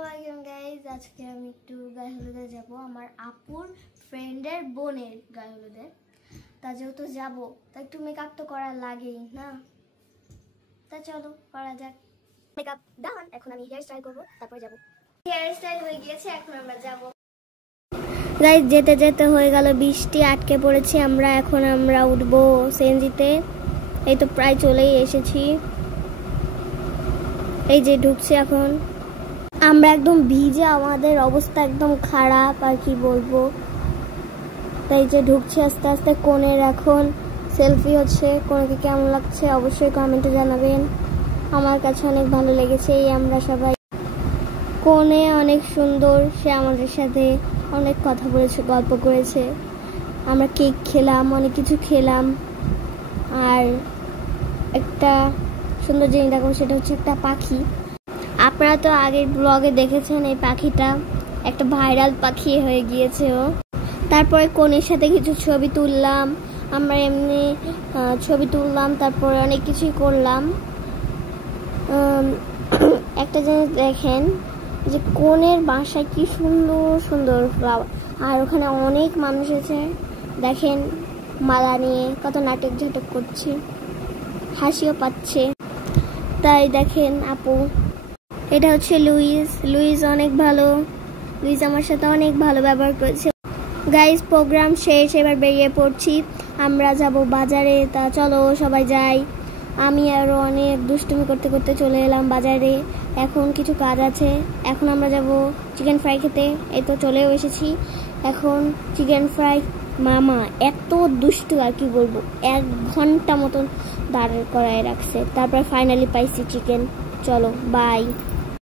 আসসালামু আলাইকুম গাইস, আজকে আমি একটু গায়ে হলুদে যাব আমার আপুর ফ্রেন্ডের বোনের গায়ে হলুদে। তা যেহেতু যাব তা একটু মেকআপ তো করা লাগেই না, তা চলো করা যাক। মেকআপ ডান, এখন আমি হেয়ার স্টাইল করবো, তারপর যাব। হেয়ার স্টাইল হয়ে গিয়েছে, এখন আমরা যাব। গাইস যেতে যেতে হয়ে গেল বৃষ্টি, আটকে পড়েছি আমরা। এখন আমরা উঠবো সিএনজিতে। এই তো প্রায় চলেই এসেছি, এই যে ঢুকছি এখন। আমরা একদম ভিজে, আমাদের অবস্থা একদম খারাপ, আর কি বলবো। তাই যে ঢুকছি আস্তে আস্তে। কোণের এখন সেলফি হচ্ছে, কোণকে কেমন লাগছে অবশ্যই কমেন্টে জানাবেন। আমার কাছে অনেক ভালো লেগেছে। এই আমরা সবাই, কোণে অনেক সুন্দর, সে আমাদের সাথে অনেক কথা বলেছে, গল্প করেছে। আমরা কেক খেলাম, অনেক কিছু খেলাম। আর একটা সুন্দর জিনিস দেখো, সেটা হচ্ছে একটা পাখি। আপনারা তো আগের ব্লগে দেখেছেন, এই পাখিটা একটা ভাইরাল পাখি হয়ে গিয়েছে ও। তারপরে কোণের সাথে কিছু ছবি তুললাম, আমরা এমনি ছবি তুললাম, তারপরে অনেক কিছুই করলাম। একটা জিনিস দেখেন যে কোণের বাসায় কি সুন্দর সুন্দর ফ্লাওয়ার, আর ওখানে অনেক মানুষ আছে। দেখেন মালা নিয়ে কত নাটক ঝাটক করছে, হাসিও পাচ্ছে। তাই দেখেন আপু, এটা হচ্ছে লুইস। লুইস অনেক ভালো, লুইস আমার সাথে অনেক ভালো ব্যবহার করেছে। গাইস প্রোগ্রাম শেষ, এবার বেরিয়ে পড়ছি। আমরা যাব বাজারে, তা চলো সবাই যাই। আমি আরো অনেক দুষ্টুমি করতে করতে চলে এলাম বাজারে। এখন কিছু কাজ আছে, এখন আমরা যাব চিকেন ফ্রাই খেতে। এই তো চলেও এসেছি। এখন চিকেন ফ্রাই, মামা এত দুষ্টু আর কি বলবো, 1 ঘন্টা মতন দাঁড় করায় রাখছে, তারপর ফাইনালি পাইছি চিকেন। চলো বাই।